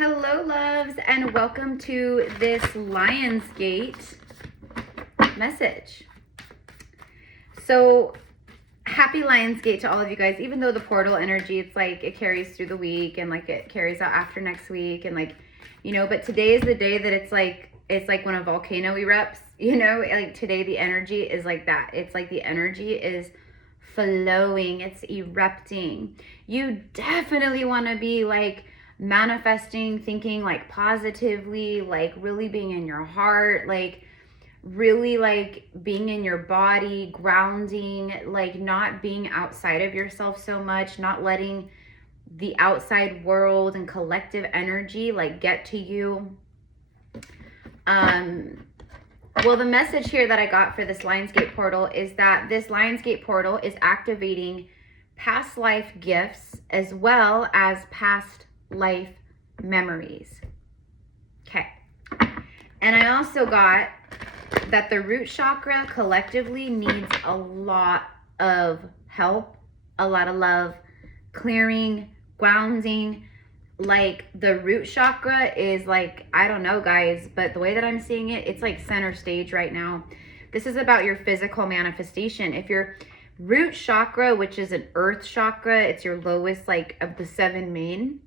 Hello, loves, and welcome to this Lionsgate message. So, happy Lionsgate to all of you guys, even though the portal energy, it's like it carries through the week and like it carries out after next week and like, you know, but today is the day that it's like when a volcano erupts, you know, like today the energy is like that. It's like the energy is flowing, it's erupting. You definitely want to be like manifesting, thinking like positively, like really being in your heart, like really like being in your body, grounding, like not being outside of yourself so much, not letting the outside world and collective energy like get to you. Well, the message here that I got for this Lionsgate portal is that this Lionsgate portal is activating past life gifts as well as past life memories. Okay. And I also got that the root chakra collectively needs a lot of help, a lot of love, clearing, grounding. Like the root chakra is like, I don't know guys, but the way that I'm seeing it, it's like center stage right now. This is about your physical manifestation. If your root chakra, which is an earth chakra, it's your lowest like of the 7 main,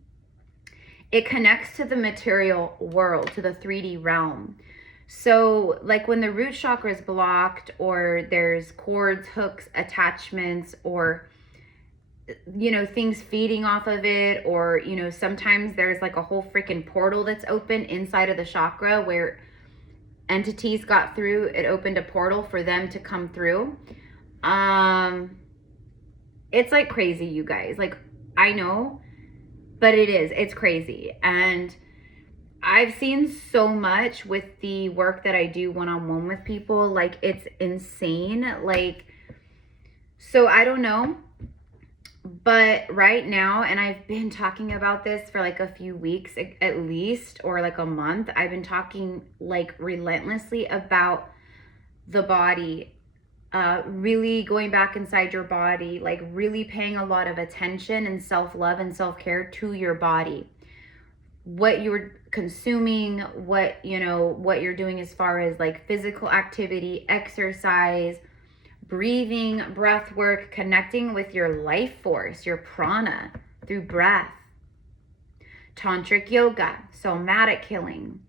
it connects to the material world, to the 3D realm. So like when the root chakra is blocked, or there's cords, hooks, attachments, or, you know, things feeding off of it, or, you know, sometimes there's like a whole freaking portal that's open inside of the chakra where entities got through. It opened a portal for them to come through. It's like crazy, you guys. Like, I know, but it's crazy. And I've seen so much with the work that I do one-on-one with people. Like, it's insane. Like, so I don't know, but right now, and I've been talking about this for like a few weeks at least, or like a month, I've been talking like relentlessly about the body, really going back inside your body, like really paying a lot of attention and self-love and self-care to your body. What you're consuming, what, you know, what you're doing as far as like physical activity, exercise, breathing, breath work, connecting with your life force, your prana through breath, tantric yoga, somatic healing,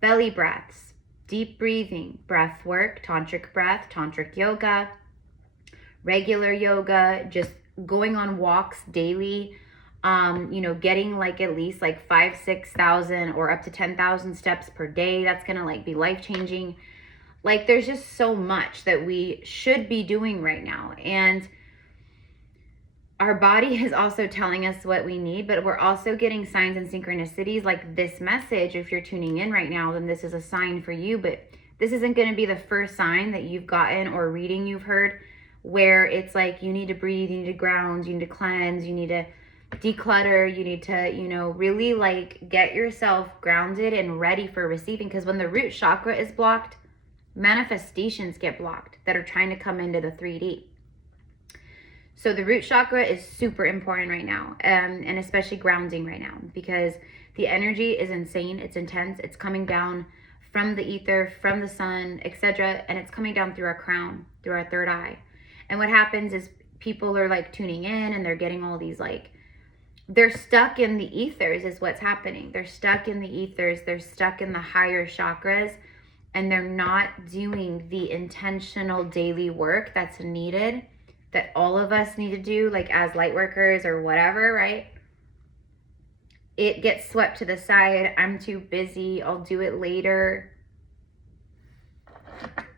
belly breaths, deep breathing, breath work, tantric breath, tantric yoga, regular yoga, just going on walks daily, you know, getting like at least like 5,000-6,000 or up to 10,000 steps per day. That's gonna like be life-changing. Like there's just so much that we should be doing right now. And our body is also telling us what we need, but we're also getting signs and synchronicities like this message. If you're tuning in right now, then this is a sign for you, but this isn't going to be the first sign that you've gotten or reading you've heard where it's like you need to breathe, you need to ground, you need to cleanse, you need to declutter, you need to, you know, really like get yourself grounded and ready for receiving. Because when the root chakra is blocked, manifestations get blocked that are trying to come into the 3D. So the root chakra is super important right now, and especially grounding right now, because the energy is insane. It's intense. It's coming down from the ether, from the sun, etc. And it's coming down through our crown, through our third eye. And what happens is people are like tuning in and they're getting all these like, they're stuck in the ethers is what's happening. They're stuck in the ethers. They're stuck in the higher chakras, and they're not doing the intentional daily work that's needed, that all of us need to do, like as light workers or whatever, right? It gets swept to the side. I'm too busy. I'll do it later.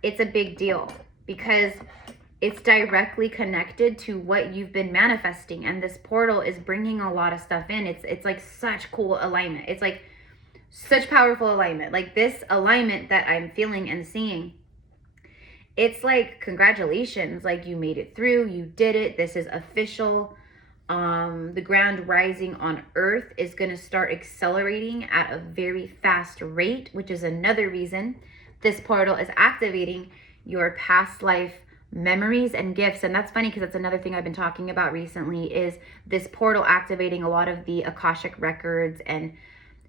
It's a big deal because it's directly connected to what you've been manifesting. And this portal is bringing a lot of stuff in. It's like such cool alignment. It's like such powerful alignment. Like this alignment that I'm feeling and seeing, it's like, congratulations, like you made it through, you did it, this is official. The grand rising on Earth is going to start accelerating at a very fast rate, which is another reason this portal is activating your past life memories and gifts. And that's funny because that's another thing I've been talking about recently, is this portal activating a lot of the Akashic records and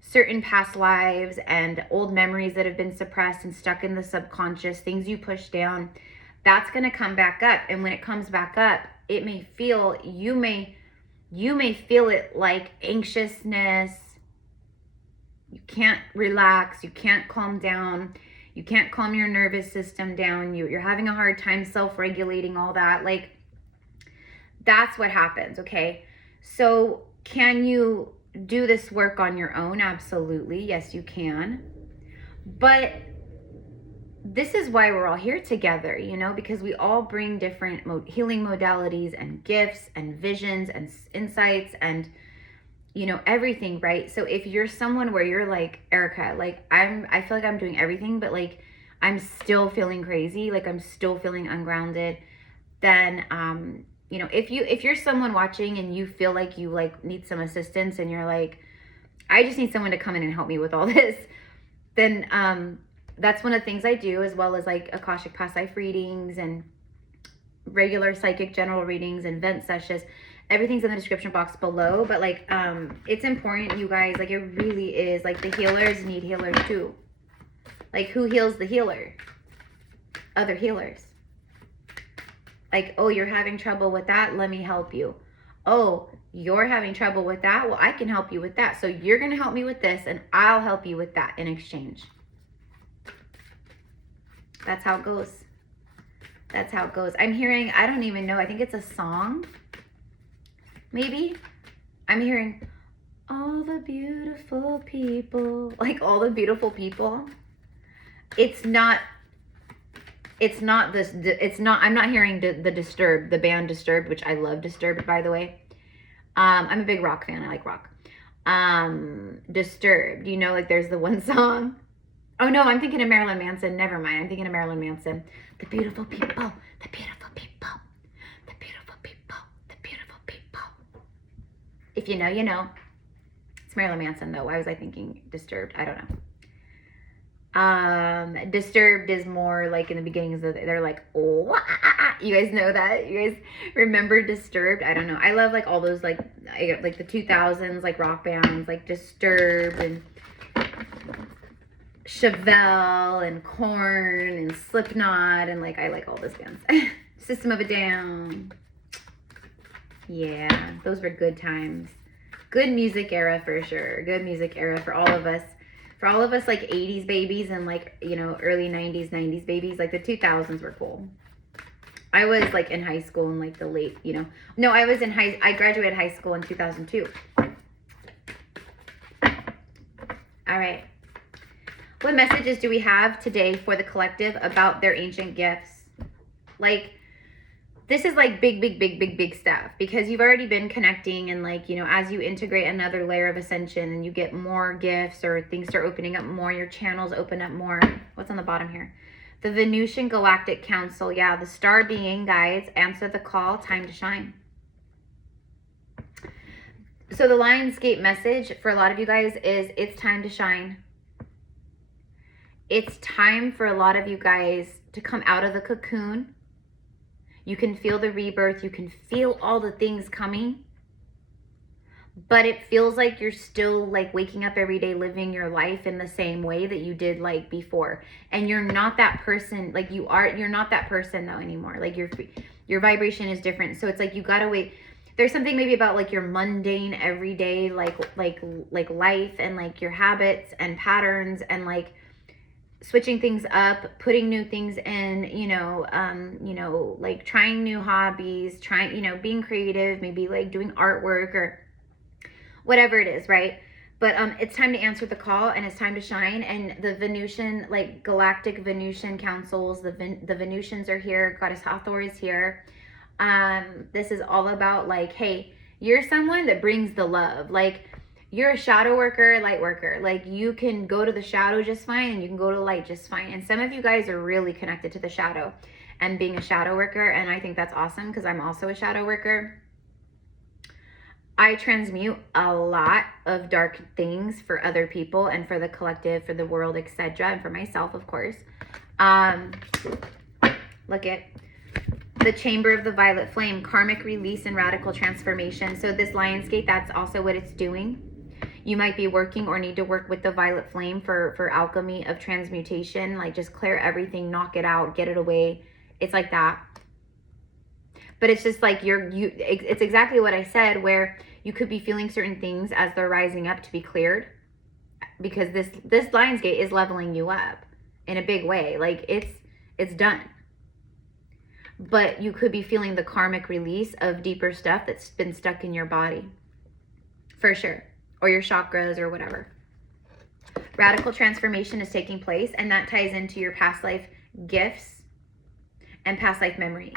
certain past lives and old memories that have been suppressed and stuck in the subconscious, things you push down, that's going to come back up. And when it comes back up, it may feel, you may feel it like anxiousness. You can't relax. You can't calm down. You can't calm your nervous system down. You're having a hard time self-regulating, all that. Like, that's what happens, okay? So can you do this work on your own? Absolutely. Yes, you can. But this is why we're all here together, you know, because we all bring different healing modalities and gifts and visions and insights and, you know, everything, right? So if you're someone where you're like, Erica, like I feel like I'm doing everything, but like I'm still feeling crazy, like I'm still feeling ungrounded, then you know, if you're someone watching and you feel like you like need some assistance and you're like, I just need someone to come in and help me with all this, then that's one of the things I do, as well as like Akashic past life readings and regular psychic general readings and vent sessions. Everything's in the description box below. But like it's important, you guys, like it really is. Like the healers need healers too. Like who heals the healer? Other healers. Like, oh, you're having trouble with that, let me help you. Oh, you're having trouble with that, well, I can help you with that. So you're gonna help me with this and I'll help you with that in exchange. That's how it goes. That's how it goes. I'm hearing, I don't even know, I think it's a song. Maybe. I'm hearing all the beautiful people. Like all the beautiful people. It's not this, I'm not hearing the Disturbed, the band Disturbed, which I love Disturbed, by the way. I'm a big rock fan. I like rock. Disturbed, you know, like there's the one song. Oh no, I'm thinking of Marilyn Manson. Never mind. I'm thinking of Marilyn Manson. The beautiful people, the beautiful people, the beautiful people, the beautiful people. If you know, you know. It's Marilyn Manson though. Why was I thinking Disturbed? I don't know. Disturbed is more like in the beginnings of, they're like, oh, you guys know that? You guys remember Disturbed? I don't know. I love like all those like the 2000s like rock bands, like Disturbed and Chevelle and Korn and Slipknot, and like I like all those bands. System of a Down. Yeah, those were good times. Good music era for sure. Good music era for all of us. For all of us like 80s babies and like, you know, early 90s babies. Like the 2000s were cool. I was like in high school in like the late, you know. No, I graduated high school in 2002. All right. What messages do we have today for the collective about their ancient gifts? Like, this is like big stuff, because you've already been connecting, and like, you know, as you integrate another layer of ascension and you get more gifts or things start opening up more, your channels open up more. What's on the bottom here? The Venusian Galactic Council. Yeah, the star being guides, answer the call, time to shine. So the Lionsgate message for a lot of you guys is it's time to shine. It's time for a lot of you guys to come out of the cocoon. You can feel the rebirth. You can feel all the things coming. But it feels like you're still like waking up every day, living your life in the same way that you did like before. And you're not that person. Like you're not that person though anymore. Like your vibration is different. So it's like you gotta wait. There's something maybe about like your mundane everyday like life and like your habits and patterns and like switching things up, putting new things in, you know, like trying new hobbies, trying, you know, being creative, maybe like doing artwork or whatever it is, right? But it's time to answer the call and it's time to shine. And the Venusian, like galactic Venusian councils, the Venusians are here, Goddess Hathor is here. This is all about like, hey, you're someone that brings the love. Like, you're a shadow worker, light worker. Like you can go to the shadow just fine and you can go to light just fine. And some of you guys are really connected to the shadow and being a shadow worker. And I think that's awesome because I'm also a shadow worker. I transmute a lot of dark things for other people and for the collective, for the world, etc. And for myself, of course. Look at the Chamber of the Violet Flame, karmic release and radical transformation. So this Lionsgate, that's also what it's doing. You might be working or need to work with the violet flame for alchemy of transmutation. Like just clear everything, knock it out, get it away. It's like that. But it's just like it's exactly what I said, where you could be feeling certain things as they're rising up to be cleared, because this Lionsgate is leveling you up in a big way. Like it's done. But you could be feeling the karmic release of deeper stuff that's been stuck in your body, for sure, or your chakras or whatever. Radical transformation is taking place, and that ties into your past life gifts and past life memories.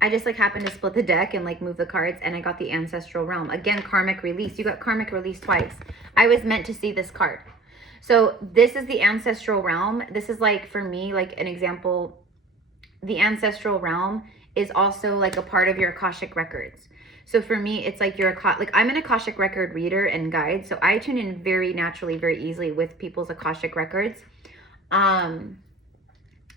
I just like happened to split the deck and like move the cards, and I got the Ancestral Realm. Again, karmic release. You got karmic release twice. I was meant to see this card. So this is the Ancestral Realm. This is like, for me, like an example, the Ancestral Realm is also like a part of your Akashic records. So for me, it's like I'm an Akashic record reader and guide. So I tune in very naturally, very easily with people's Akashic records.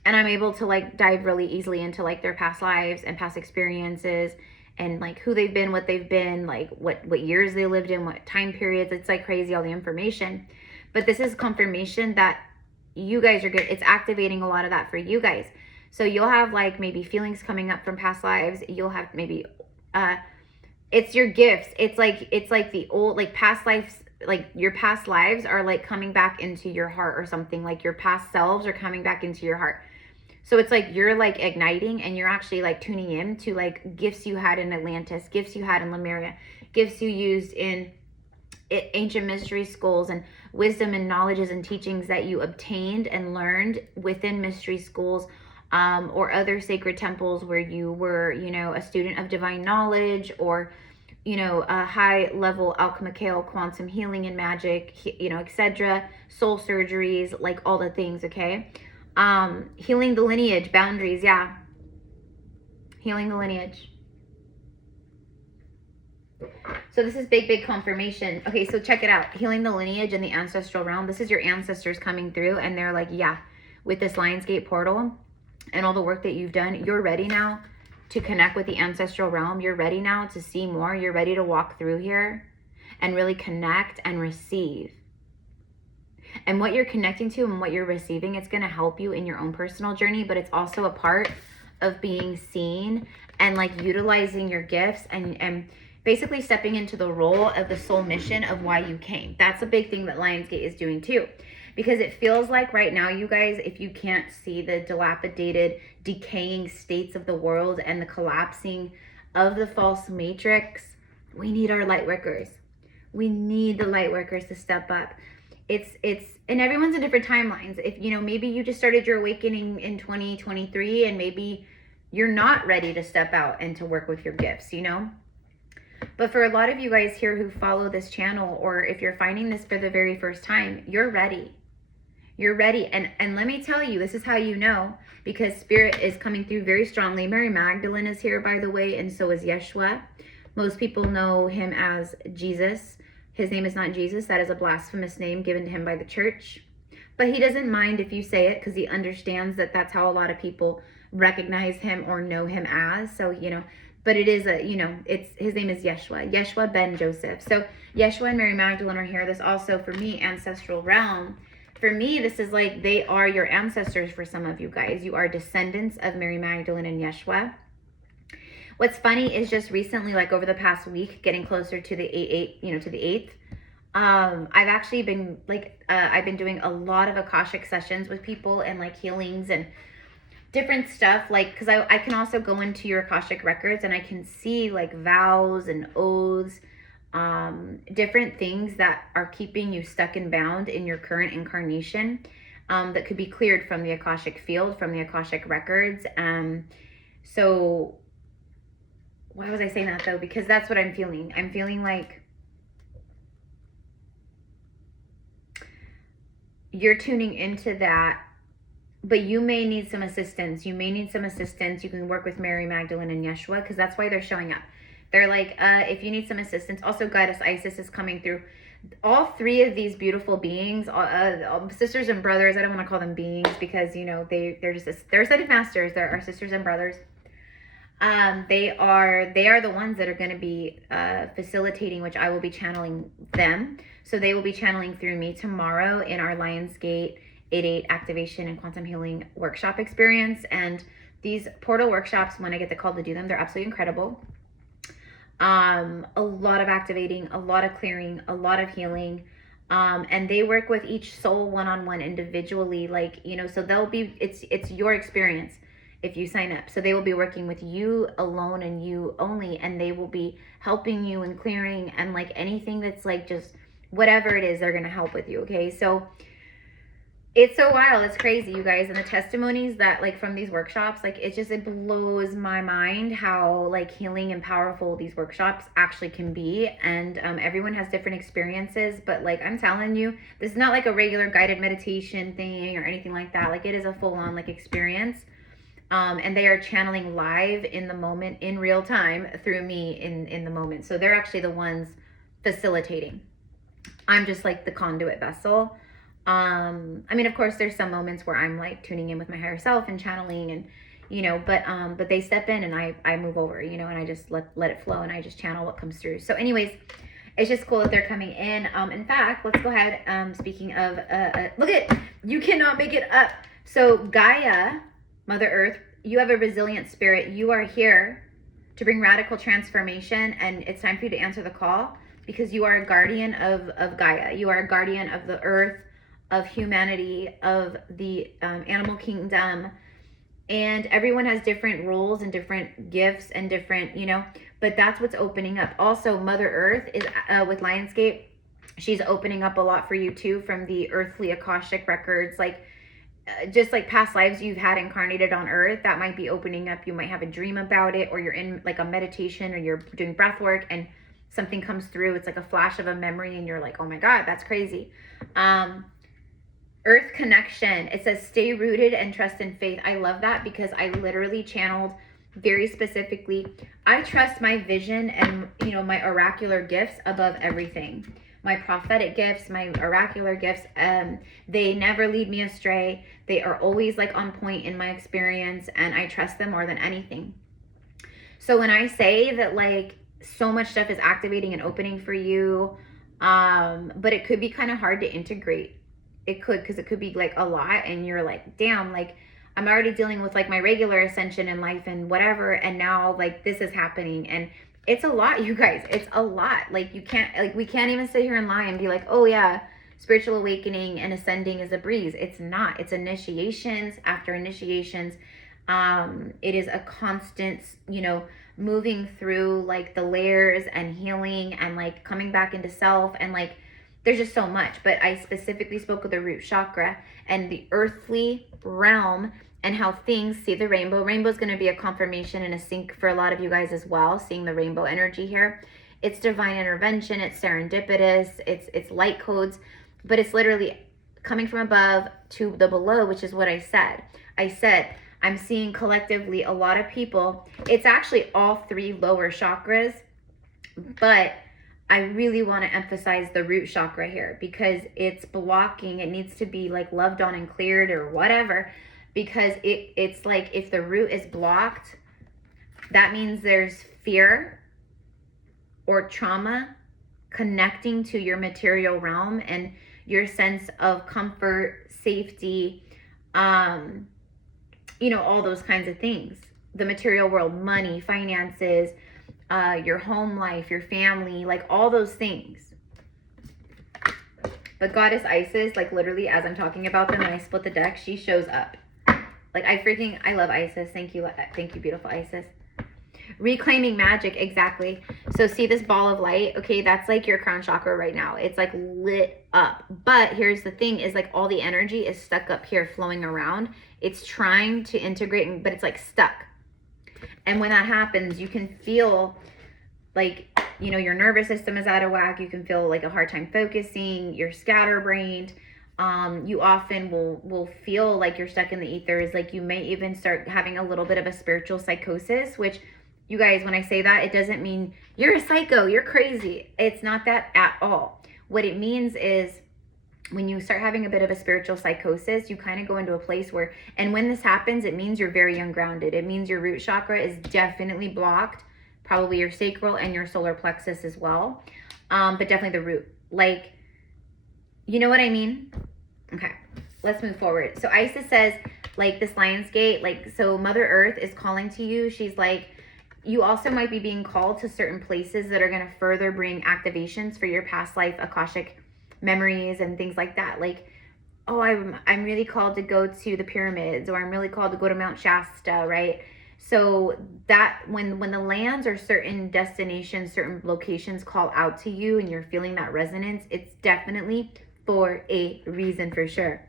And I'm able to like dive really easily into like their past lives and past experiences and like who they've been, what they've been, like what years they lived in, what time periods. It's like crazy, all the information. But this is confirmation that you guys are good. It's activating a lot of that for you guys. So you'll have like maybe feelings coming up from past lives. You'll have maybe, it's your gifts. It's like the old, like past lives, like your past lives are like coming back into your heart or something. Like your past selves are coming back into your heart. So it's like you're like igniting, and you're actually like tuning in to like gifts you had in Atlantis, gifts you had in Lemuria, gifts you used in ancient mystery schools, and wisdom and knowledges and teachings that you obtained and learned within mystery schools, or other sacred temples where you were, you know, a student of divine knowledge, or, you know, a high level alchemical, quantum healing and magic, you know, etc., soul surgeries, like all the things. Okay. Healing the lineage, boundaries. Yeah. Healing the lineage. So this is big confirmation. Okay, so check it out. Healing the lineage and the Ancestral Realm. This is your ancestors coming through, and they're like, yeah, with this Lionsgate portal and all the work that you've done, you're ready now to connect with the Ancestral Realm. You're ready now to see more. You're ready to walk through here and really connect and receive. And what you're connecting to and what you're receiving, it's going to help you in your own personal journey, but it's also a part of being seen and like utilizing your gifts and basically stepping into the role of the soul mission of why you came. That's a big thing that Lionsgate is doing too. Because it feels like right now, you guys, if you can't see the dilapidated, decaying states of the world and the collapsing of the false matrix, we need our light workers. We need the light workers to step up. And everyone's in different timelines. If, you know, maybe you just started your awakening in 2023 and maybe you're not ready to step out and to work with your gifts, you know? But for a lot of you guys here who follow this channel, or if you're finding this for the very first time, you're ready. You're ready. And let me tell you, this is how you know, because Spirit is coming through very strongly. Mary Magdalene is here, by the way, and so is Yeshua. Most people know him as Jesus. His name is not Jesus. That is a blasphemous name given to him by the church. But he doesn't mind if you say it, because he understands that that's how a lot of people recognize him or know him as. So, you know, but it is a, you know, his name is Yeshua. Yeshua ben Joseph. So Yeshua and Mary Magdalene are here. This also, for me, Ancestral Realm. For me, this is like they are your ancestors for some of you guys. You are descendants of Mary Magdalene and Yeshua. What's funny is just recently, like over the past week, getting closer to the 8th, I've actually been like, I've been doing a lot of Akashic sessions with people and like healings and different stuff, like, because I can also go into your Akashic records and I can see like vows and oaths, different things that are keeping you stuck and bound in your current incarnation, that could be cleared from the Akashic field, from the Akashic records. So why was I saying that though? Because that's what I'm feeling. I'm feeling like you're tuning into that, but you may need some assistance. You may need some assistance. You can work with Mary Magdalene and Yeshua, because that's why they're showing up. They're like, if you need some assistance. Also, Goddess Isis is coming through. All three of these beautiful beings, sisters and brothers. I don't want to call them beings because, you know, they're ascended masters. They're our sisters and brothers. They are the ones that are going to be facilitating, which I will be channeling them. So they will be channeling through me tomorrow in our Lionsgate 8/8 activation and quantum healing workshop experience. And these portal workshops, when I get the call to do them, they're absolutely incredible. A lot of activating, a lot of clearing, a lot of healing. And they work with each soul one-on-one individually, like, you know, so they'll be, it's your experience if you sign up. So they will be working with you alone and you only, and they will be helping you and clearing and like anything that's like just whatever it is, they're going to help with you. Okay. So it's so wild. It's crazy, you guys. And the testimonies that like from these workshops, like it blows my mind how like healing and powerful these workshops actually can be. And everyone has different experiences, but like I'm telling you, this is not like a regular guided meditation thing or anything like that. Like it is a full-on like experience. And they are channeling live in the moment, in real time, through me in the moment. So they're actually the ones facilitating. I'm just like the conduit vessel. I mean, of course, there's some moments where I'm like tuning in with my higher self and channeling, and you know, but they step in and I move over, you know, and I just let it flow and I just channel what comes through. So, anyways, it's just cool that they're coming in. In fact, let's go ahead. Speaking of, look at, you cannot make it up. So Gaia, Mother Earth, you have a resilient spirit. You are here to bring radical transformation, and it's time for you to answer the call because you are a guardian of Gaia. You are a guardian of the earth, of humanity, of the animal kingdom, and everyone has different roles and different gifts and different, you know, but that's what's opening up. Also, Mother Earth is with Lionsgate. She's opening up a lot for you too, from the earthly Akashic records, like just like past lives you've had incarnated on earth, that might be opening up. You might have a dream about it, or you're in like a meditation, or you're doing breath work and something comes through. It's like a flash of a memory and you're like, oh my God, that's crazy. Earth connection. It says stay rooted and trust in faith. I love that because I literally channeled very specifically. I trust my vision and, you know, my oracular gifts above everything. My prophetic gifts, my oracular gifts, they never lead me astray. They are always like on point in my experience, and I trust them more than anything. So when I say that like so much stuff is activating and opening for you, but it could be kind of hard to integrate. It could, because it could be like a lot and you're like, damn, like I'm already dealing with like my regular ascension in life and whatever, and now like this is happening, and it's a lot, you guys. It's a lot. Like you can't, like we can't even sit here and lie and be like, oh yeah, spiritual awakening and ascending is a breeze. It's not. It's initiations after initiations. It is a constant, you know, moving through like the layers and healing and like coming back into self, and like there's just so much. But I specifically spoke of the root chakra and the earthly realm and how things see the rainbow. Rainbow is going to be a confirmation and a sync for a lot of you guys as well, seeing the rainbow energy here. It's divine intervention. It's serendipitous. It's light codes, but it's literally coming from above to the below, which is what I said. I said, I'm seeing collectively a lot of people. It's actually all three lower chakras, but I really want to emphasize the root chakra here because it's blocking. It needs to be like loved on and cleared or whatever, because it's like if the root is blocked, that means there's fear or trauma connecting to your material realm and your sense of comfort, safety, you know, all those kinds of things. The material world, money, finances, your home life, your family, like all those things. But Goddess Isis, like literally as I'm talking about them, when I split the deck, she shows up. Like I love Isis. Thank you, beautiful Isis. Reclaiming magic, exactly. So see this ball of light? Okay, that's like your crown chakra right now. It's like lit up. But here's the thing is like all the energy is stuck up here flowing around. It's trying to integrate, but it's like stuck. And when that happens, you can feel like, you know, your nervous system is out of whack. You can feel like a hard time focusing. You're scatterbrained. You often will feel like you're stuck in the ethers. Like you may even start having a little bit of a spiritual psychosis, which you guys, when I say that, it doesn't mean you're a psycho, you're crazy. It's not that at all. What it means is when you start having a bit of a spiritual psychosis, you kind of go into a place where, and when this happens, it means you're very ungrounded. It means your root chakra is definitely blocked, probably your sacral and your solar plexus as well. But definitely the root. Like, you know what I mean? Okay, let's move forward. So Isis says, like, this Lionsgate, like, so Mother Earth is calling to you. She's like, you also might be being called to certain places that are going to further bring activations for your past life Akashic memories and things like that. Like, oh, I'm really called to go to the pyramids, or I'm really called to go to Mount Shasta, right? So that when the lands or certain destinations, certain locations call out to you and you're feeling that resonance, it's definitely for a reason, for sure.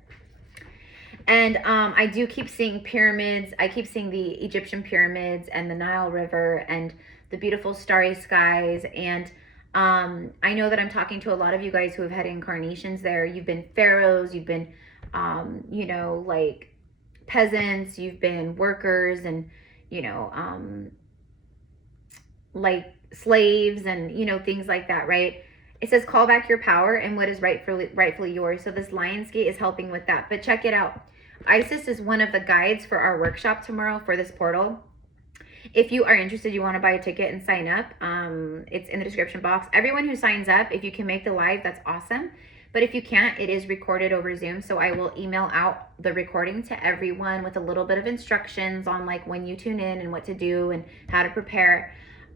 And I do keep seeing pyramids. I keep seeing the Egyptian pyramids and the Nile River and the beautiful starry skies. And I know that I'm talking to a lot of you guys who have had incarnations there. You've been pharaohs, you've been, you know, like peasants, you've been workers, and, you know, like slaves and, you know, things like that, right? It says call back your power and what is rightfully yours. So this Lionsgate is helping with that. But check it out. Isis is one of the guides for our workshop tomorrow for this portal. If you are interested, you want to buy a ticket and sign up, it's in the description box. Everyone who signs up, if you can make the live, that's awesome. But if you can't, it is recorded over Zoom. So I will email out the recording to everyone with a little bit of instructions on like when you tune in and what to do and how to prepare.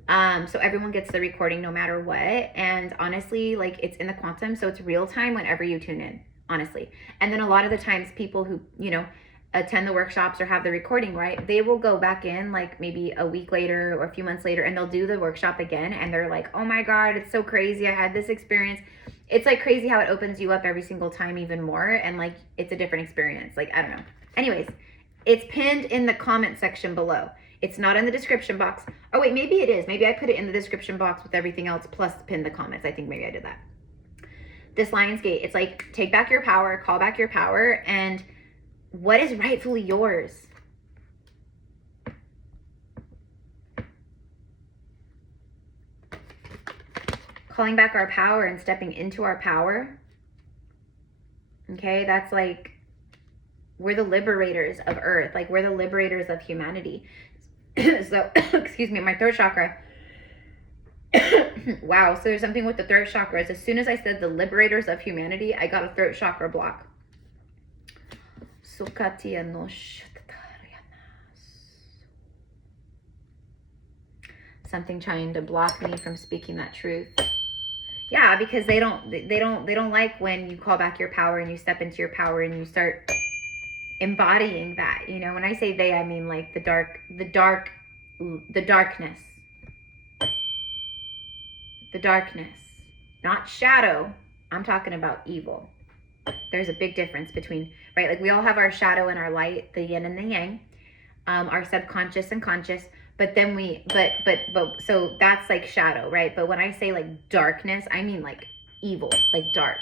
So everyone gets the recording no matter what. And honestly, like, it's in the quantum, so it's real time whenever you tune in, honestly. And then a lot of the times people who, you know, attend the workshops or have the recording, right, they will go back in like maybe a week later or a few months later, and they'll do the workshop again, and they're like, oh my God, it's so crazy, I had this experience. It's like crazy how it opens you up every single time even more, and like it's a different experience. Like, I don't know. Anyways, it's pinned in the comment section below. It's not in the description box. Oh wait, maybe it is. Maybe I put it in the description box with everything else plus pin the comments. I think maybe I did that. This Lionsgate, it's like, take back your power, call back your power, and what is rightfully yours. Calling back our power and stepping into our power. Okay, that's like, we're the liberators of Earth. Like, we're the liberators of humanity. So, excuse me, my throat chakra. Wow, so there's something with the throat chakras. As soon as I said the liberators of humanity, I got a throat chakra block. Something trying to block me from speaking that truth. Yeah, because they don't like when you call back your power and you step into your power and you start embodying that. You know, when I say they, I mean like the darkness. The darkness, not shadow. I'm talking about evil. There's a big difference between, right? Like, we all have our shadow and our light, the yin and the yang, our subconscious and conscious. But then so that's like shadow, right? But when I say like darkness, I mean like evil, like dark.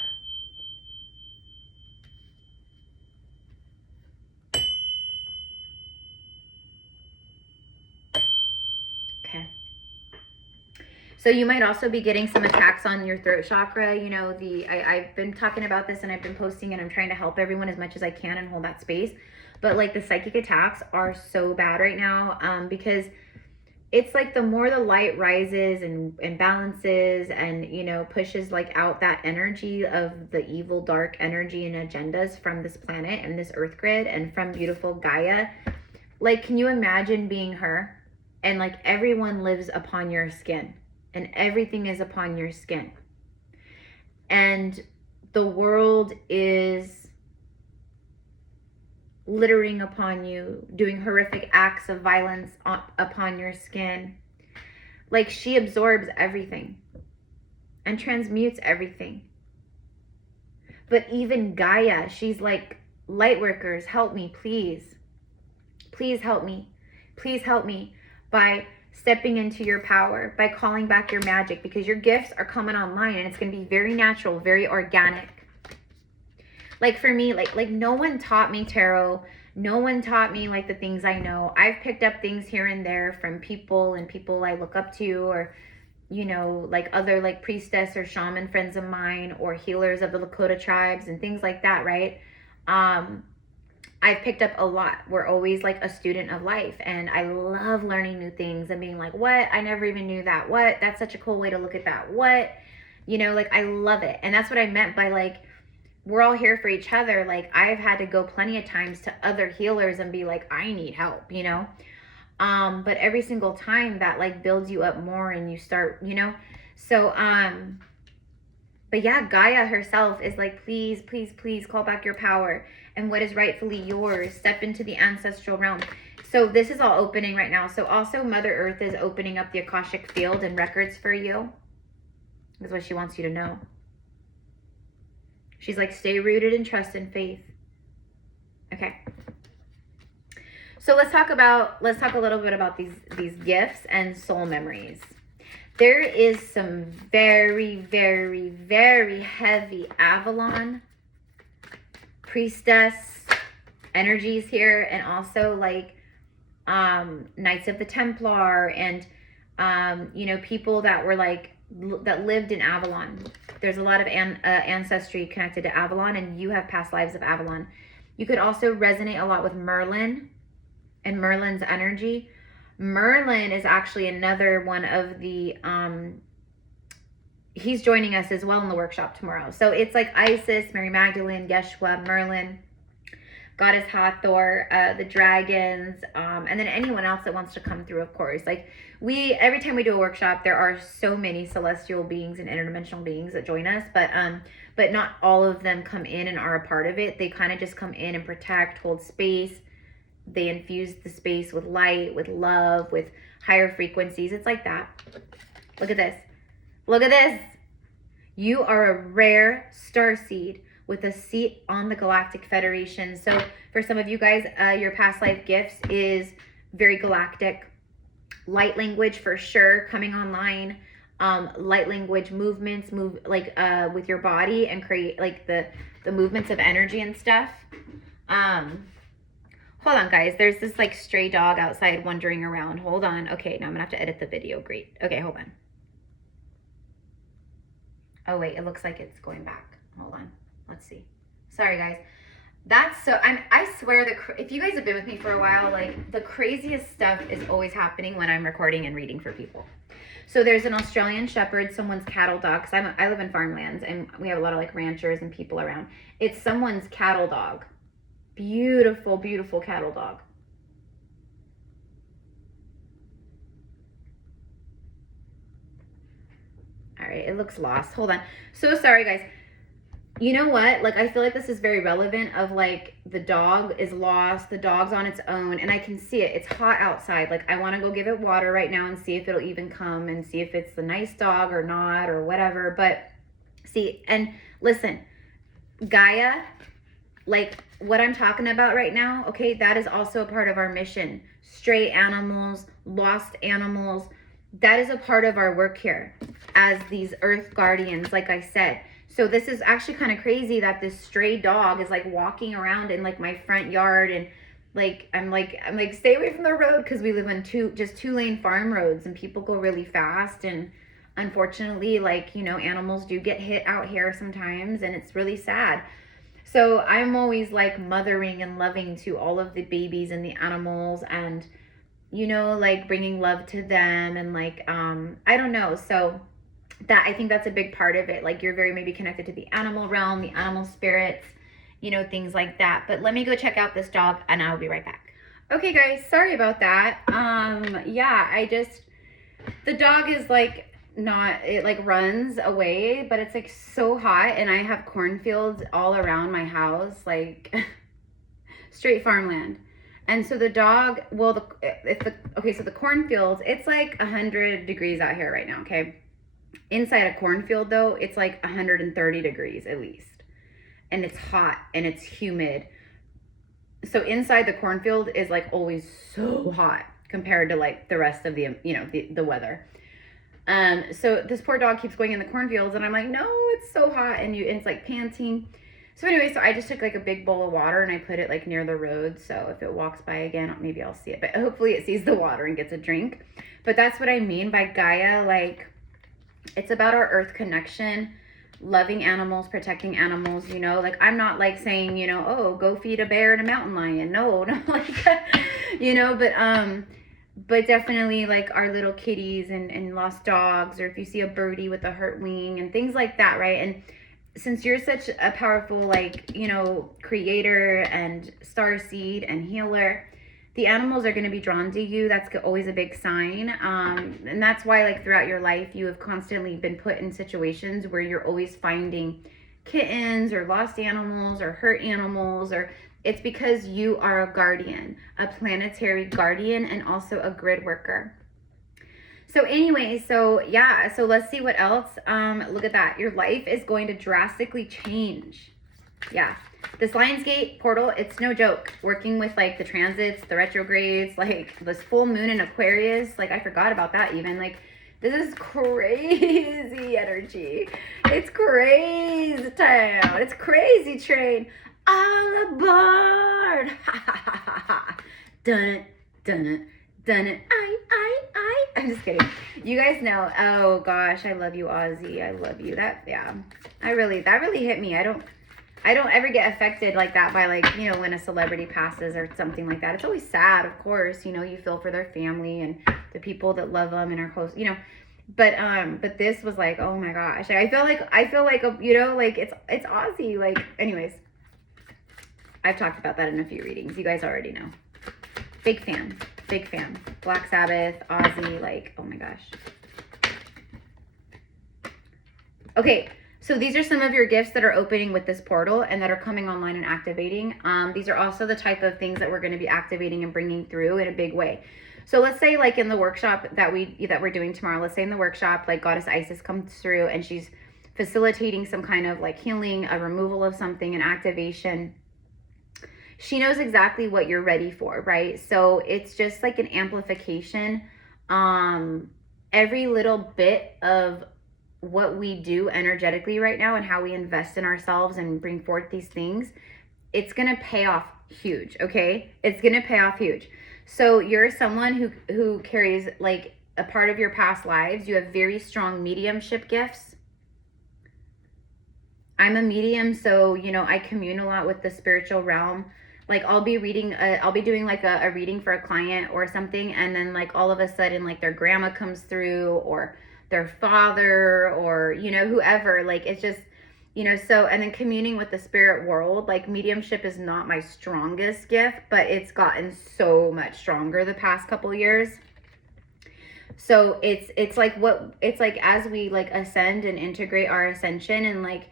Okay. So you might also be getting some attacks on your throat chakra. You know, I've been talking about this and I've been posting, and I'm trying to help everyone as much as I can and hold that space. But like, the psychic attacks are so bad right now, because it's like the more the light rises and balances and, you know, pushes like out that energy of the evil, dark energy and agendas from this planet and this earth grid and from beautiful Gaia. Like, can you imagine being her? And like, everyone lives upon your skin and everything is upon your skin. And the world is littering upon you, doing horrific acts of violence upon your skin. Like, she absorbs everything and transmutes everything. But even Gaia, she's like, light workers, help me, please. Please help me. Please help me by stepping into your power, by calling back your magic, because your gifts are coming online and it's going to be very natural, very organic. Like, for me, like no one taught me tarot. No one taught me like the things I know. I've picked up things here and there from people and people I look up to, or, you know, like other like priestess or shaman friends of mine, or healers of the Lakota tribes and things like that, right? I've picked up a lot. We're always like a student of life, and I love learning new things and being like, what? I never even knew that. What? That's such a cool way to look at that. What? You know, like I love it. And that's what I meant by like, we're all here for each other. Like I've had to go plenty of times to other healers and be like, I need help, you know? But every single time that like builds you up more and you start, you know? So, but yeah, Gaia herself is like, please, please, please call back your power and what is rightfully yours. Step into the ancestral realm. So this is all opening right now. So also Mother Earth is opening up the Akashic field and records for you. Is what she wants you to know. She's like, stay rooted in trust and faith. Okay. So let's talk a little bit about these gifts and soul memories. There is some very, very, very heavy Avalon, Priestess energies here, and also like Knights of the Templar, and you know, people that were like that lived in Avalon. There's a lot of ancestry connected to Avalon, and you have past lives of Avalon. You could also resonate a lot with Merlin and Merlin's energy. Merlin is actually another one of the he's joining us as well in the workshop tomorrow. So it's like Isis, Mary Magdalene, Yeshua, Merlin, Goddess Hathor, the dragons, and then anyone else that wants to come through, of course. Like every time we do a workshop, there are so many celestial beings and interdimensional beings that join us, but not all of them come in and are a part of it. They kind of just come in and protect, hold space. They infuse the space with light, with love, with higher frequencies. It's like that. Look at this. Look at this. You are a rare starseed with a seat on the Galactic Federation. So for some of you guys, your past life gifts is very galactic. Light language for sure coming online. Light language movements, with your body and create like the movements of energy and stuff. Hold on, guys. There's this like stray dog outside wandering around. Hold on. Okay, now I'm gonna have to edit the video. Great. Okay, hold on. Oh wait, it looks like it's going back. Hold on. Let's see. Sorry, guys. That's so. I swear that if you guys have been with me for a while, like the craziest stuff is always happening when I'm recording and reading for people. So there's an Australian Shepherd, someone's cattle dog. Cause I live in farmlands and we have a lot of like ranchers and people around. It's someone's cattle dog. Beautiful, beautiful cattle dog. All right, it looks lost. Hold on. So sorry, guys. You know what? Like, I feel like this is very relevant of like the dog is lost, the dog's on its own, and I can see it. It's hot outside. Like, I want to go give it water right now and see if it'll even come and see if it's the nice dog or not or whatever. But see, and listen, Gaia, like what I'm talking about right now, okay, that is also a part of our mission. Stray animals, lost animals, that is a part of our work here as these earth guardians, like I said. So this is actually kind of crazy that this stray dog is like walking around in like my front yard, and like I'm like stay away from the road because we live on just 2-lane farm roads and people go really fast, and unfortunately, like, you know, animals do get hit out here sometimes, and it's really sad. So I'm always like mothering and loving to all of the babies and the animals, and, you know, like bringing love to them, and like, I don't know. So that, I think that's a big part of it. Like, you're very maybe connected to the animal realm, the animal spirits, you know, things like that. But let me go check out this dog and I'll be right back. Okay, guys, sorry about that. Yeah, the dog is like, it like runs away, but it's like so hot, and I have cornfields all around my house, like straight farmland. And so the dog, well, so the cornfields, it's like 100 degrees out here right now, okay? Inside a cornfield though, it's like 130 degrees at least. And it's hot and it's humid. So inside the cornfield is like always so hot compared to like the rest of the, you know, the weather. So this poor dog keeps going in the cornfields, and I'm like, no, it's so hot, and it's like panting. So anyway, so I just took like a big bowl of water and I put it like near the road. So if it walks by again, maybe I'll see it, but hopefully it sees the water and gets a drink. But that's what I mean by Gaia. Like, It's about our earth connection, loving animals, protecting animals, you know, like I'm not like saying, you know, oh, go feed a bear and a mountain lion. No, no, like, you know, but definitely like our little kitties and lost dogs, or if you see a birdie with a hurt wing and things like that, right? And since you're such a powerful, like, you know, creator and starseed and healer, the animals are going to be drawn to you. That's always a big sign. And that's why, like, throughout your life, you have constantly been put in situations where you're always finding kittens or lost animals or hurt animals, or it's because you are a guardian, a planetary guardian, and also a grid worker. So anyway, so yeah, so let's see what else. Look at that. Your life is going to drastically change. Yeah. This Lionsgate portal, it's no joke. Working with like the transits, the retrogrades, like this full moon in Aquarius, like I forgot about that even. Like this is crazy energy. It's crazy town. It's crazy train. All aboard. Ha ha ha ha ha. Dun it, dun it, dun it. I'm just kidding. You guys know. Oh gosh, I love you, Ozzy. I love you. That, yeah. That really hit me. I don't ever get affected like that by, like, you know, when a celebrity passes or something like that. It's always sad, of course, you know, you feel for their family and the people that love them and are close, you know, but this was like, oh my gosh, I feel like, you know, like it's Aussie, like, anyways, I've talked about that in a few readings. You guys already know. Big fan. Black Sabbath, Aussie, like, oh my gosh. Okay. So these are some of your gifts that are opening with this portal and that are coming online and activating. These are also the type of things that we're going to be activating and bringing through in a big way. So let's say, like, in the workshop that we're doing tomorrow, let's say in the workshop, like, Goddess Isis comes through and she's facilitating some kind of like healing, a removal of something, an activation. She knows exactly what you're ready for, right? So it's just like an amplification. Every little bit of what we do energetically right now and how we invest in ourselves and bring forth these things, it's going to pay off huge. Okay. It's going to pay off huge. So you're someone who carries like a part of your past lives. You have very strong mediumship gifts. I'm a medium. So, you know, I commune a lot with the spiritual realm. Like I'll be doing like a reading for a client or something. And then like all of a sudden, like their grandma comes through, or their father, or, you know, whoever, like, it's just, you know, so, and then communing with the spirit world, like mediumship is not my strongest gift, but it's gotten so much stronger the past couple years. So it's like as we like ascend and integrate our ascension, and like,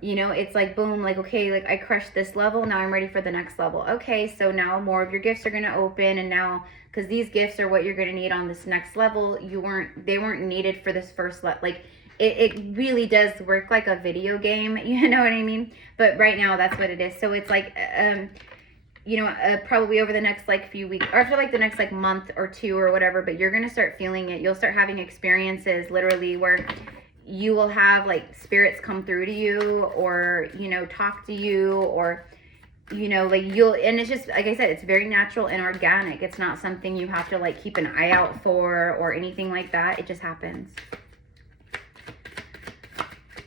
you know, it's like, boom, like, okay, like I crushed this level. Now I'm ready for the next level. Okay. So now more of your gifts are going to open. And now, because these gifts are what you're going to need on this next level, they weren't needed for this first level. Like it really does work like a video game. You know what I mean? But right now that's what it is. So it's like, you know, probably over the next like few weeks, or after like the next like month or two or whatever, but you're going to start feeling it. You'll start having experiences literally where you will have like spirits come through to you, or, you know, talk to you, or, you know, like and it's just, like I said, it's very natural and organic. It's not something you have to like keep an eye out for or anything like that. It just happens.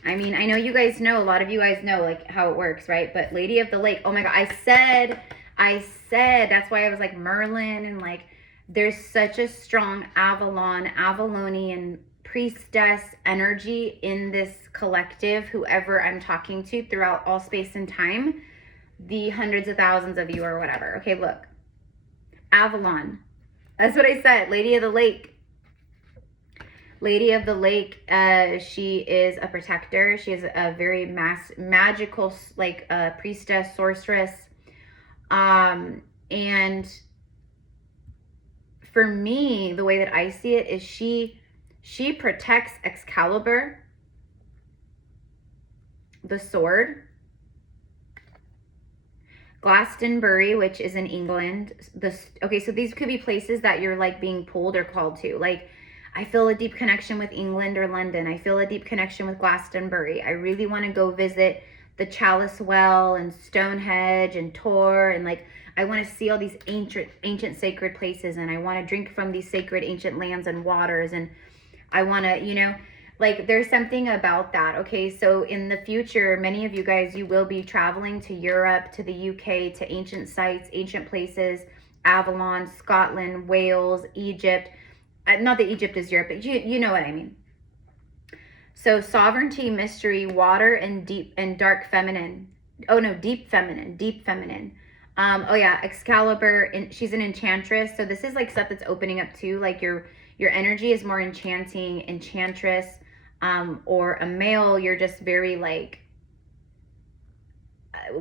I mean, I know you guys know, a lot of you guys know like how it works, right? But Lady of the Lake, oh my God, I said, that's why I was like Merlin, and like, there's such a strong Avalonian priestess energy in this collective, whoever I'm talking to throughout all space and time, the hundreds of thousands of you or whatever. Okay, look, Avalon, that's what I said. Lady of the Lake, she is a protector. She is a very magical, like priestess, sorceress, and for me, the way that I see it is she protects Excalibur, the sword, Glastonbury, which is in England. Okay, so these could be places that you're like being pulled or called to. Like, I feel a deep connection with England or London. I feel a deep connection with Glastonbury. I really want to go visit the Chalice Well and Stonehenge and Tor, and like, I want to see all these ancient sacred places, and I want to drink from these sacred ancient lands and waters, and I want to, you know, Like there's something about that. Okay, so in the future, many of you guys, you will be traveling to Europe, to the UK, to ancient sites, ancient places, Avalon, Scotland, Wales, Egypt. Not that Egypt is Europe, but you know what I mean. So sovereignty, mystery, water, and deep and dark feminine. Oh no, deep feminine, deep feminine. Oh yeah, Excalibur, and she's an enchantress. So this is like stuff that's opening up too. Like your energy is more enchanting, enchantress, or a male. You're just very like,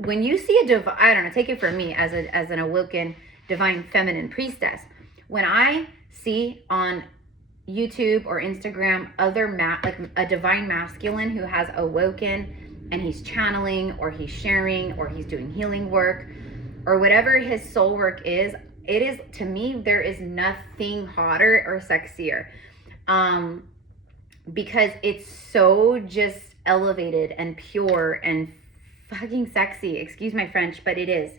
when you see a divine, I don't know, take it from me as an awoken divine feminine priestess. When I see on YouTube or Instagram other like a divine masculine who has awoken and he's channeling or he's sharing or he's doing healing work or whatever his soul work is, it is, to me, there is nothing hotter or sexier, because it's so just elevated and pure and fucking sexy. Excuse my French, but it is.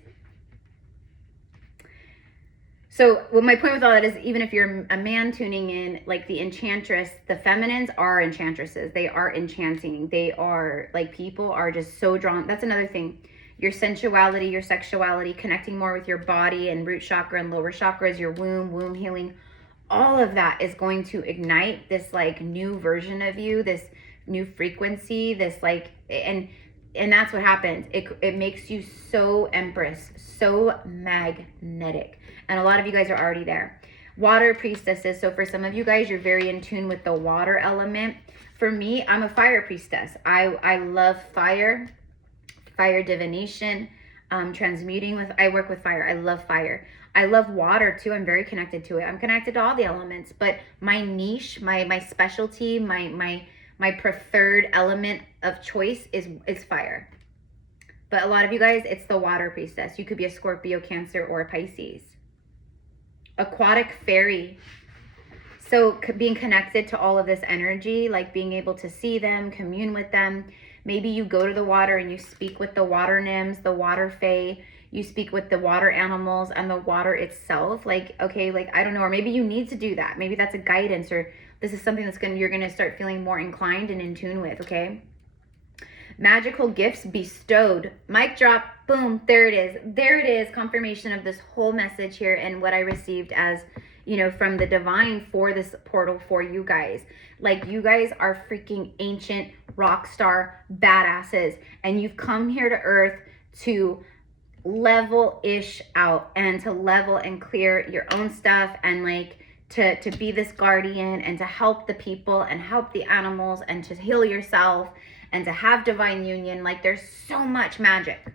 So well, my point with all that is, even if you're a man tuning in, like the enchantress, the feminines are enchantresses. They are enchanting. They are like, people are just so drawn. That's another thing. Your sensuality, your sexuality, connecting more with your body and root chakra and lower chakras, your womb healing, all of that is going to ignite this like new version of you, this new frequency, this like, and that's what happens. It makes you so empress, so magnetic. And a lot of you guys are already there. Water priestesses. So for some of you guys, you're very in tune with the water element. For me, I'm a fire priestess. I love fire divination, transmuting with, I work with fire. I love fire. I love water too. I'm very connected to it. I'm connected to all the elements, but my niche, my specialty, my preferred element of choice is fire. But a lot of you guys, it's the water priestess. You could be a Scorpio, Cancer, or a Pisces. Aquatic fairy. So being connected to all of this energy, like being able to see them, commune with them. Maybe you go to the water and you speak with the water nymphs, the water fae. You speak with the water animals and the water itself. Like, okay, like, I don't know, or maybe you need to do that. Maybe that's a guidance, or this is something that's you're gonna start feeling more inclined and in tune with, okay? Magical gifts bestowed. Mic drop, boom, there it is. There it is, confirmation of this whole message here and what I received as, you know, from the divine for this portal for you guys. Like, you guys are freaking ancient rock star badasses, and you've come here to earth to level-ish out and to level and clear your own stuff, and like to be this guardian and to help the people and help the animals and to heal yourself and to have divine union. Like, there's so much magic.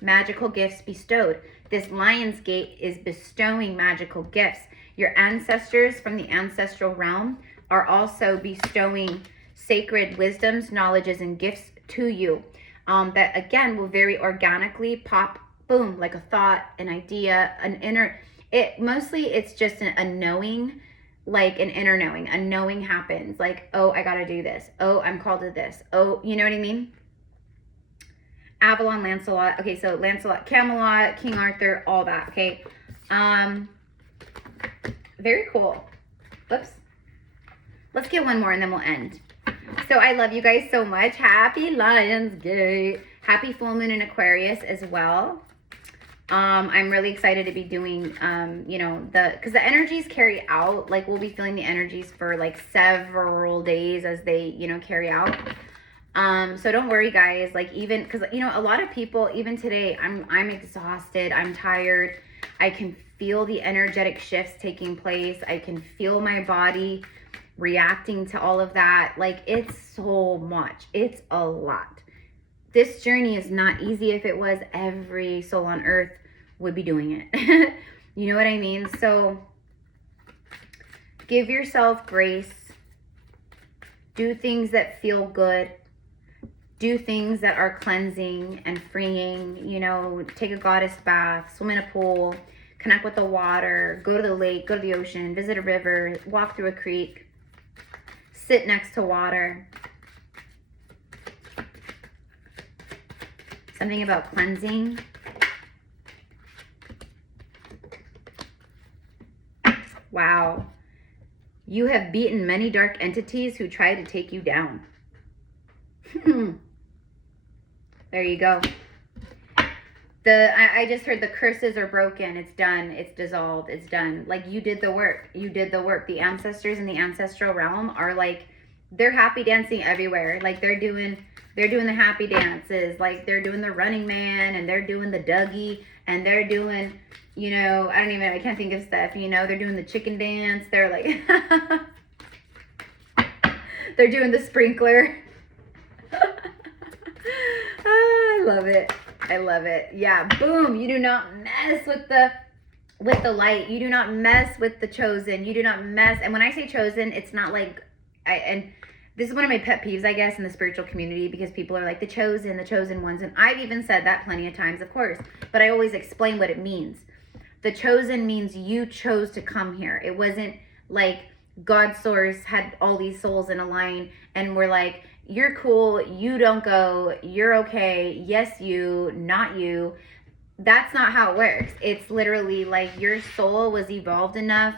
Magical gifts bestowed. This Lion's Gate is bestowing magical gifts. Your ancestors from the ancestral realm are also bestowing sacred wisdoms, knowledges, and gifts to you. That again will very organically pop, boom, like a thought, an idea, an inner, mostly it's just a knowing, like an inner knowing. A knowing happens, like, oh, I gotta do this. Oh, I'm called to this. Oh, you know what I mean? Avalon, Lancelot. Okay, so Lancelot, Camelot, King Arthur, all that, okay? Very cool. Whoops. Let's get one more and then we'll end. So I love you guys so much. Happy Lion's Gate. Happy full moon in Aquarius as well. I'm really excited to be doing, you know, because the energies carry out, like we'll be feeling the energies for like several days as they, you know, carry out. So don't worry guys, like, even, because, you know, a lot of people, even today, I'm exhausted, I'm tired. I can feel the energetic shifts taking place. I can feel my body reacting to all of that. Like, it's so much. It's a lot. This journey is not easy. If it was, every soul on earth would be doing it. You know what I mean? So give yourself grace. Do things that feel good. Do things that are cleansing and freeing. You know, take a goddess bath, swim in a pool, connect with the water, go to the lake, go to the ocean, visit a river, walk through a creek, sit next to water. Something about cleansing. Wow. You have beaten many dark entities who try to take you down. There you go. I just heard the curses are broken. It's done. It's dissolved. It's done. Like, you did the work. You did the work. The ancestors in the ancestral realm are like, they're happy dancing everywhere. Like, they're doing the happy dances. Like, they're doing the running man, and they're doing the Dougie, and they're doing, you know, I can't think of stuff, you know, they're doing the chicken dance. They're like, they're doing the sprinkler. Oh, I love it. I love it. Yeah, boom. You do not mess with the light. You do not mess with the chosen. You do not mess. And when I say chosen, it's not like, and this is one of my pet peeves, I guess, in the spiritual community, because people are like the chosen ones. And I've even said that plenty of times, of course, but I always explain what it means. The chosen means you chose to come here. It wasn't like God's source had all these souls in a line and we're like, you're cool, you don't go, you're okay, yes you, not you. That's not how it works. It's literally like your soul was evolved enough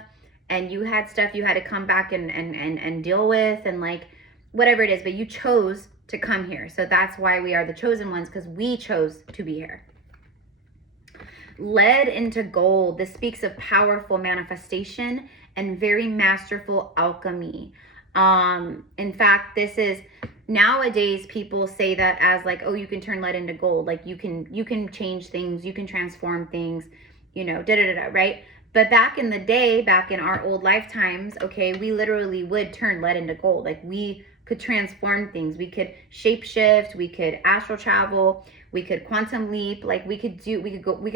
and you had stuff you had to come back and deal with, and like whatever it is, but you chose to come here. So that's why we are the chosen ones, because we chose to be here. Led into gold. This speaks of powerful manifestation and very masterful alchemy. In fact, this is, nowadays people say that as like, oh, you can turn lead into gold, like you can change things, you can transform things, you know, right? But back in the day, back in our old lifetimes, okay, we literally would turn lead into gold. Like, we could transform things, we could shapeshift, we could astral travel, we could quantum leap, like we could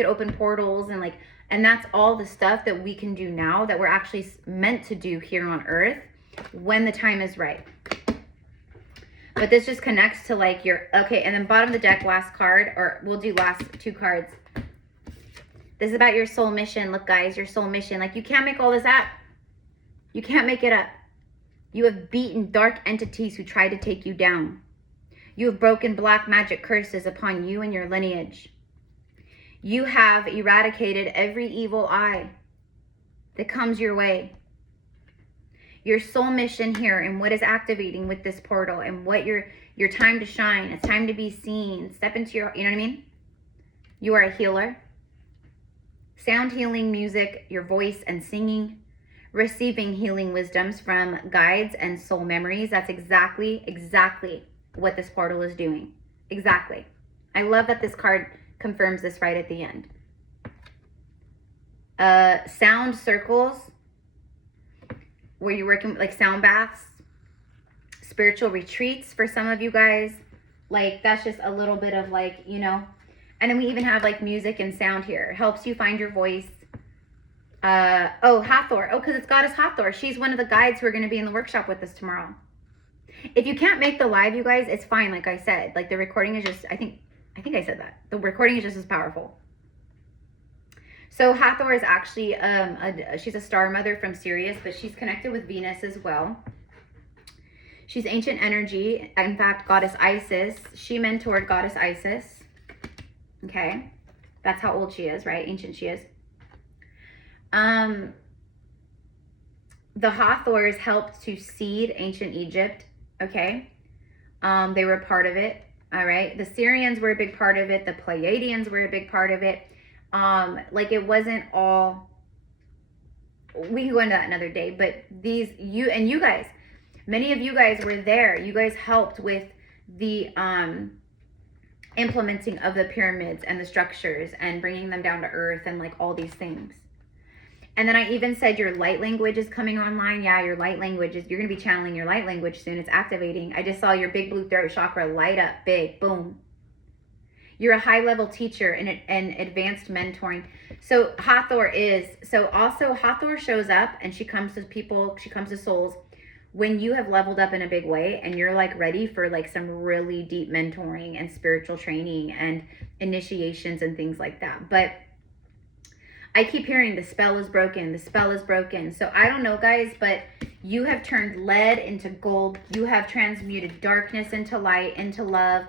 open portals, and like, and that's all the stuff that we can do now that we're actually meant to do here on Earth when the time is right. But this just connects to like your, okay, and then bottom of the deck, last card, or we'll do last two cards. This is about your soul mission. Look, guys, your soul mission. Like, you can't make all this up. You can't make it up. You have beaten dark entities who try to take you down. You have broken black magic curses upon you and your lineage. You have eradicated every evil eye that comes your way. Your soul mission here, and what is activating with this portal, and what your time to shine. It's time to be seen. Step into your, you know what I mean? You are a healer. Sound healing, music, your voice and singing. Receiving healing wisdoms from guides and soul memories. That's exactly what this portal is doing. Exactly. I love that this card confirms this right at the end. Sound circles, where you're working, like sound baths, spiritual retreats for some of you guys. Like, that's just a little bit of like, you know. And then we even have like music and sound here. It helps you find your voice. Oh, Hathor. Oh, because it's Goddess Hathor. She's one of the guides who are going to be in the workshop with us tomorrow. If you can't make the live, you guys, it's fine. Like I said, like the recording is just, I think I said that. The recording is just as powerful. So Hathor is actually, she's a star mother from Sirius, but she's connected with Venus as well. She's ancient energy. In fact, Goddess Isis, she mentored Goddess Isis. Okay. That's how old she is, right? Ancient she is. The Hathors helped to seed ancient Egypt. Okay. They were a part of it. All right. The Syrians were a big part of it. The Pleiadians were a big part of it. Like, it wasn't all, we can go into that another day, but these, you guys, many of you guys were there. You guys helped with the, implementing of the pyramids and the structures and bringing them down to earth and like all these things. And then I even said your light language is coming online. Yeah, your light language is, you're going to be channeling your light language soon. It's activating. I just saw your big blue throat chakra light up big. Boom. You're a high level teacher and advanced mentoring. So Hathor is, so also Hathor shows up and she comes to people, she comes to souls when you have leveled up in a big way and you're like ready for like some really deep mentoring and spiritual training and initiations and things like that. But I keep hearing the spell is broken, the spell is broken. So I don't know, guys, but you have turned lead into gold. You have transmuted darkness into light, into love.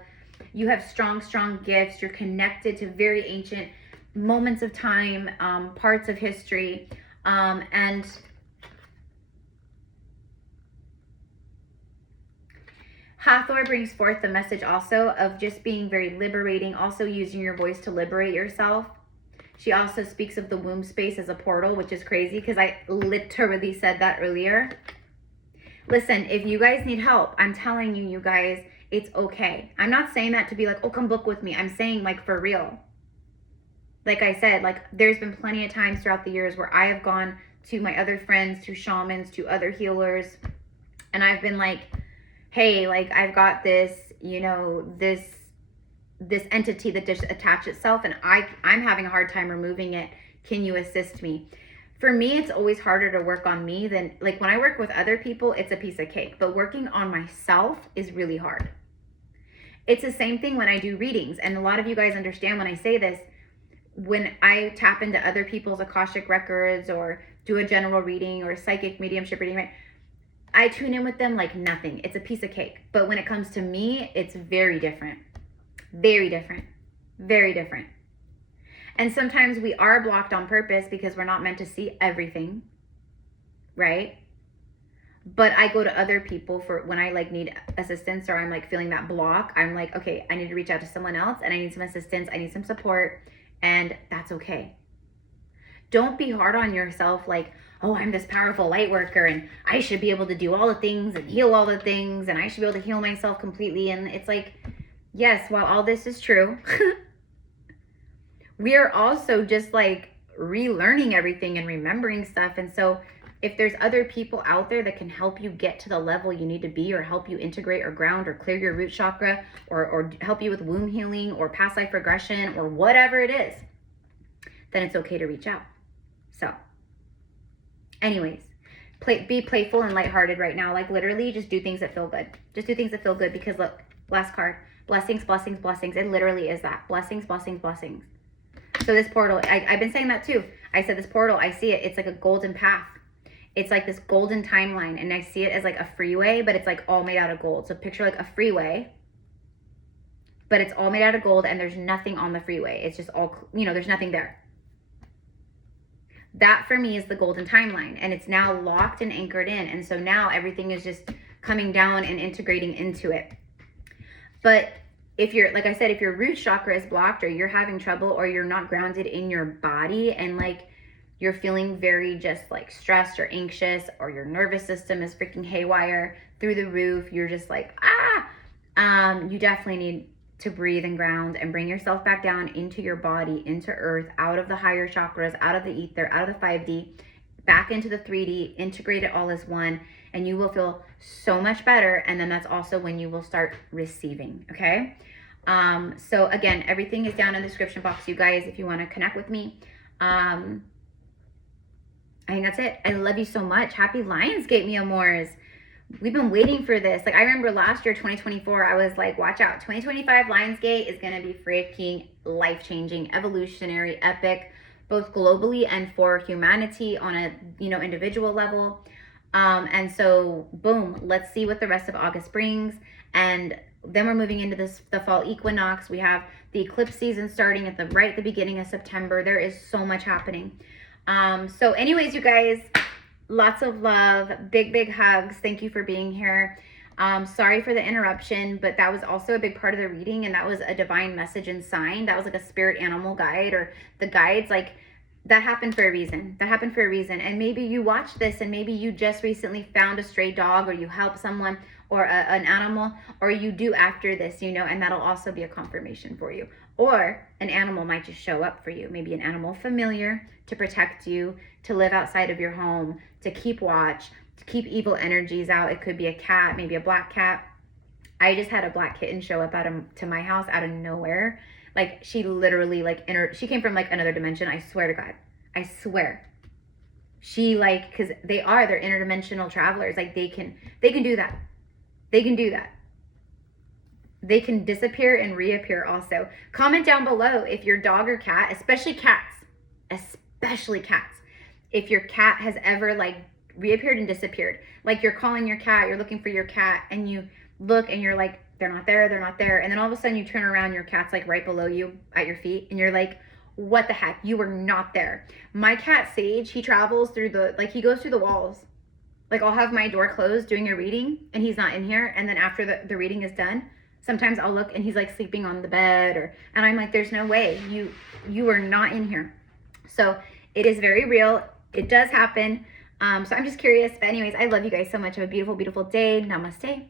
You have strong, strong gifts. You're connected to very ancient moments of time, parts of history. And Hathor brings forth the message also of just being very liberating, also using your voice to liberate yourself. She also speaks of the womb space as a portal, which is crazy because I literally said that earlier. Listen, if you guys need help, I'm telling you, you guys, it's okay. I'm not saying that to be like, oh, come book with me. I'm saying like for real. Like I said, like there's been plenty of times throughout the years where I have gone to my other friends, to shamans, to other healers, and I've been like, hey, like I've got this, you know, this entity that just attached itself and I'm having a hard time removing it. Can you assist me? For me, it's always harder to work on me than, like when I work with other people, it's a piece of cake, but working on myself is really hard. It's the same thing when I do readings. And a lot of you guys understand when I say this, when I tap into other people's Akashic records or do a general reading or a psychic mediumship reading, right? I tune in with them like nothing. It's a piece of cake. But when it comes to me, it's very different. Very different. Very different. And sometimes we are blocked on purpose because we're not meant to see everything, right? But I go to other people for when I like need assistance or I'm like feeling that block. I'm like, okay, I need to reach out to someone else and I need some assistance. I need some support, and that's okay. Don't be hard on yourself like, oh, I'm this powerful light worker and I should be able to do all the things and heal all the things and I should be able to heal myself completely. And it's like, yes, while all this is true, we are also just like relearning everything and remembering stuff. And so if there's other people out there that can help you get to the level you need to be, or help you integrate or ground or clear your root chakra, or help you with womb healing or past life regression or whatever it is, then it's okay to reach out. So anyways, be playful and lighthearted right now. Like literally just do things that feel good. Just do things that feel good, because look, last card, blessings, blessings, blessings. It literally is that. Blessings, blessings, blessings. So this portal, I've been saying that too. I said this portal, I see it. It's like a golden path. It's like this golden timeline. And I see it as like a freeway, but it's like all made out of gold. So picture like a freeway, but it's all made out of gold and there's nothing on the freeway. It's just all, you know, there's nothing there. That for me is the golden timeline, and it's now locked and anchored in. And so now everything is just coming down and integrating into it. But if you're, like I said, if your root chakra is blocked, or you're having trouble, or you're not grounded in your body, and like you're feeling very just like stressed or anxious, or your nervous system is freaking haywire through the roof, you're just like, you definitely need to breathe and ground and bring yourself back down into your body, into earth, out of the higher chakras, out of the ether, out of the 5D, back into the 3D, integrate it all as one, and you will feel so much better. And then that's also when you will start receiving, okay? So again, everything is down in the description box, you guys, if you want to connect with me. I think that's it. I love you so much. Happy Lionsgate, mi amores. We've been waiting for this. Like I remember last year, 2024, I was like, watch out. 2025 Lionsgate is going to be freaking life-changing, evolutionary, epic, both globally and for humanity on a, you know, individual level. And so boom, let's see what the rest of August brings. And then we're moving into the fall equinox. We have the eclipse season starting at the beginning of September. There is so much happening. So anyways, you guys, lots of love, big hugs. Thank you for being here. Sorry for the interruption, but that was also a big part of the reading, and that was a divine message and sign. That was like a spirit animal guide, or the guides, like that happened for a reason. That happened for a reason. And maybe you watched this and maybe you just recently found a stray dog, or you helped someone, or an animal, or you do after this, you know, and that'll also be a confirmation for you. Or an animal might just show up for you. Maybe an animal familiar to protect you, to live outside of your home, to keep watch, to keep evil energies out. It could be a cat, maybe a black cat. I just had a black kitten show up to my house out of nowhere. Like she literally like she came from like another dimension. I swear to God. I swear. She like, cause they're interdimensional travelers. Like they can do that. They can do that. They can disappear and reappear also. Comment down below if your dog or cat, especially cats, if your cat has ever like reappeared and disappeared. Like you're calling your cat, you're looking for your cat, and you look and you're like, they're not there, they're not there. And then all of a sudden you turn around, your cat's like right below you at your feet, and you're like, what the heck? You were not there. My cat Sage, he travels through he goes through the walls. Like I'll have my door closed doing a reading and he's not in here. And then after the reading is done, sometimes I'll look and he's like sleeping on the bed and I'm like, there's no way, you are not in here. So it is very real. It does happen. So I'm just curious. But anyways, I love you guys so much. Have a beautiful, beautiful day. Namaste.